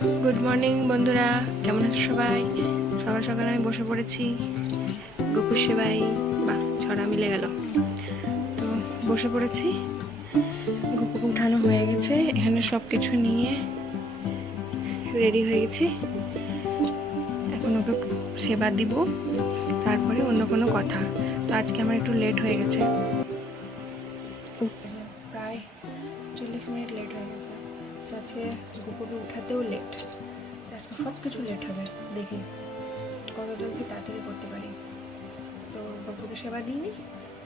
Good morning বন্ধুরা, কেমন আছো সবাই? সকাল সকাল আমি বসে পড়েছি গোপুর সেবাই। বা ছড়া মিলে গেল। তো বসে পড়েছি, গোপুকে উঠানো হয়ে গেছে, এখানে সব কিছু নিয়ে রেডি হয়ে গেছি। এখন ওকে সেবা দিব, তারপরে অন্য কোনো কথা। তো আজকে আমার একটু লেট হয়ে গেছে, প্রায় 40 মিনিট লেট হয়ে গেছে। তো আজকে গোপুকে উঠাতেও লেট, আজকে সব কিছু লেট হবে। দেখি কতটা কি তাড়াতাড়ি করতে পারি। তো গোপুকে সেবা দিইনি,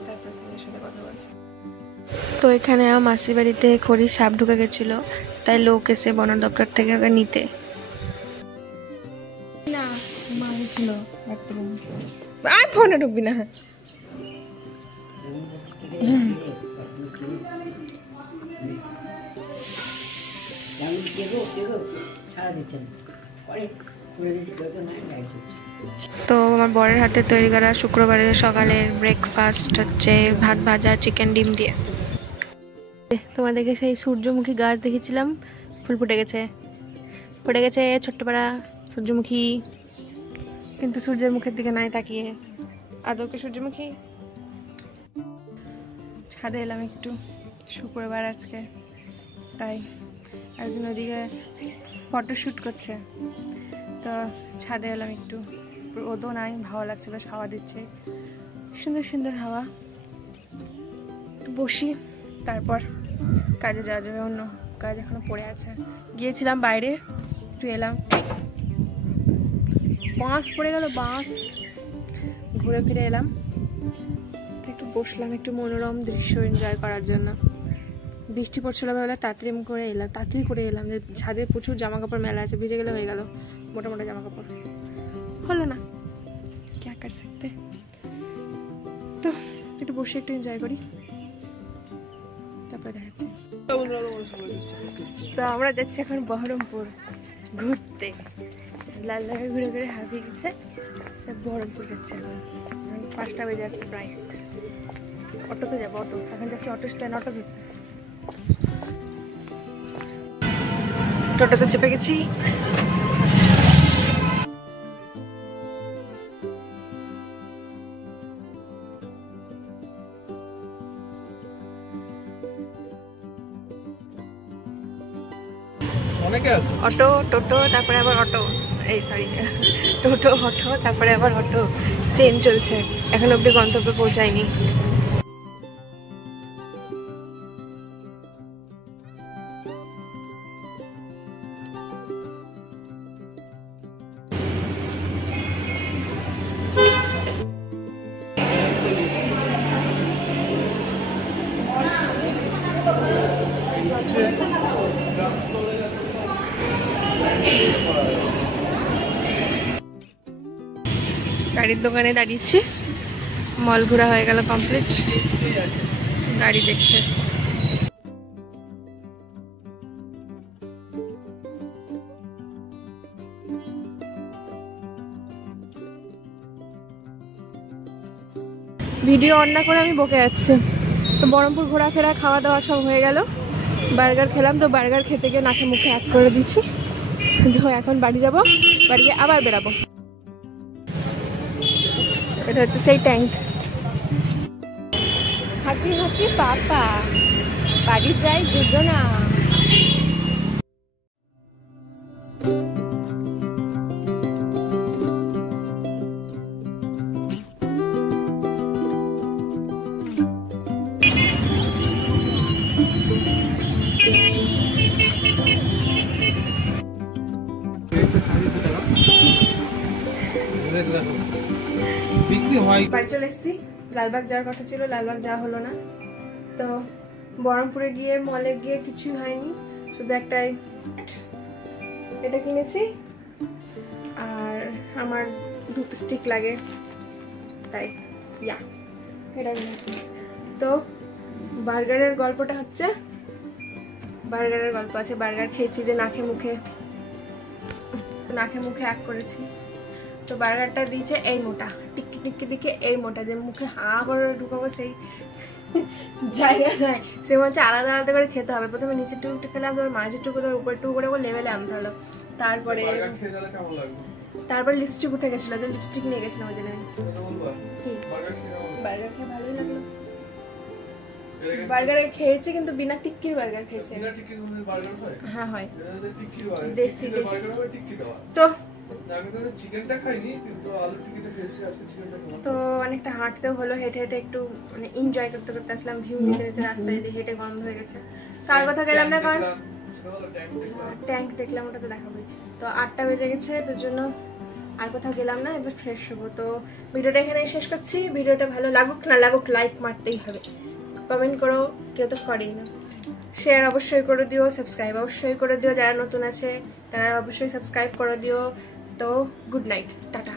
তারপর তোমাদের সাথে কথা বলছি। তো এখানে আমার মাসির বাড়িতে খড়ির সাপ ঢুকে গেছিল, তাই লোক এসে বন দপ্তর থেকে ওকে নিতে না মারছিল। আর ফোনে ঢুকবি না। তো আমার বরের হাতে তৈরি করা শুক্রবারের সকালের ব্রেকফাস্ট হচ্ছে ভাত ভাজা চিকেন ডিম দিয়ে। তোমাদেরকে সেই সূর্যমুখী গাছ দেখেছিলাম, ফুল ফুটে গেছে ছোট্ট পাড়া সূর্যমুখী, কিন্তু সূর্যের মুখের দিকে নাই তাকিয়ে। আদৌ কি সূর্যমুখী? ছাদে এলাম একটু, শুক্রবার আজকে, তাই একজন ওদিকে ফটোশ্যুট করছে, তো ছাদে এলাম একটু। রোদও নাই, ভালো লাগছে, বেশ হাওয়া দিচ্ছে, সুন্দর সুন্দর হাওয়া। একটু বসি, তারপর কাজে যাওয়া যাবে। অন্য কাজ এখনো পড়ে আছে। গিয়েছিলাম বাইরে, একটু এলাম, বাঁশ পড়ে গেল, বাঁশ ঘুরে ফিরে এলাম, তো একটু বসলাম একটু মনোরম দৃশ্য এনজয় করার জন্য। বৃষ্টি পড়ছিল বলে তাড়াতাড়ি করে এলাম যে ছাদে প্রচুর জামা কাপড় মেলা আছে, ভিজে গেলে হয়ে গেল, মোটা মোটা জামা কাপড় হলো না, ক্যা কর সকতে। তো একটু বসে একটু এনজয় করি, তারপরে দেখাচ্ছি। তো আমরা যাচ্ছি এখন বহরমপুর ঘুরতে। লাল জায়গায় ঘুরে ঘুরে হাঁপিয়ে গেছে, বহরমপুর যাচ্ছে এখন। 5টা বেজে আসছে প্রায়। অটোতে যাবো, অটো এখন যাচ্ছি অটো স্ট্যান্ড, অটো ধরতে। টোটোতে চেপে গেছি। অটো, টোটো, তারপরে আবার অটো, এই সরি টোটো, অটো, তারপরে আবার অটো, ট্রেন চলছে, এখন অব্দি গন্তব্যে পৌঁছায়নি। গাড়ির দোকানে দাঁড়িয়েছি, মল ঘোরা হয়ে গেল কমপ্লিট, গাড়ি দেখছে। ভিডিও অন না করে আমি বকে যাচ্ছি। তো বহরমপুর ঘোরাফেরা, খাওয়া দাওয়া সব হয়ে গেল। বার্গার খেলাম, তো বার্গার খেতে গিয়ে নাকে মুখে এক করে দিচ্ছি। তো এখন বাড়ি যাব, বাড়ি গিয়ে আবার বেরাবো। এটা হচ্ছে সেই ট্যাঙ্ক। হাঁচি হাঁচি পাপা, বাড়ি যাই দুজনা। বাড়ি চলে এসেছি। লালবাগ যাওয়ার কথা ছিল, লালবাগ যাওয়া হলো না। তো বহরমপুরে গিয়ে মলে গিয়ে কিছুই হয়নি, শুধু একটাই এটা কিনেছি, আর আমার ধূপ স্টিক লাগে, তাই এটা কিনেছি। তো বার্গারের গল্পটা হচ্ছে, বার্গারের গল্প আছে। বার্গার খেয়েছি যে নাকে মুখে এক করেছি। তো বার্গারটা দিয়েছে এই মোটা, টিক্কি টিক্কি দিকে এই মোটা, যে মুখে হাঁ করে ঢুকাবো সেই জায়গা নাই। সে হচ্ছে আলাদা আলাদা করে খেতে হবে। প্রথমে নিচের টুকটা খেলাম, তারপর মাঝের টুকু, তারপর উপরের টুকু করে লেভেলে আনতে হলো। তারপরে বার্গার খেয়ে গেলে কেমন লাগবে? তারপর লিপস্টিক উঠে গেছিল, তো লিপস্টিক নিয়ে গেছিলাম ওই জন্য। বার্গার খেয়ে বার্গার খেয়ে ভালোই লাগলো। বার্গার খেয়েছি কিন্তু বিনা টিক্কির বার্গার খেয়েছি। বিনা টিক্কির বার্গার হয়? হ্যাঁ হয়। টিক্কির বার্গার, দেশি বার্গার হবে টিক্কি দেওয়া। তো আমি তো চিকেনটা খাইনি, কিন্তু আলু টিক্কিটা খেয়েছি, আজকে চিকেনটা খাবো। তো অনেকটা হাঁটতেও হলো, হেঁটে হেঁটে একটু মানে এনজয় করতে করতে আসলাম, ভিউ নিতে নিতে রাস্তায় দিয়ে হেঁটে গন্ধ হয়ে গেছে। তার কথা গেলাম না, কারণ ট্যাঙ্ক দেখলাম, ওটা তো দেখাবোই। তো 8টা বেজে গেছে, তার জন্য আর কোথাও গেলাম না, এবার ফ্রেশ হবো। তো ভিডিওটা এখানে শেষ করছি। ভিডিওটা ভালো লাগুক না লাগুক লাইক মারতেই হবে, কমেন্ট করো, কেউ তো করেই না। শেয়ার অবশ্যই করে দিও, সাবস্ক্রাইব অবশ্যই করে দিও, যারা নতুন আছে তারা অবশ্যই সাবস্ক্রাইব করে দিও। তো গুড নাইট, টাটা।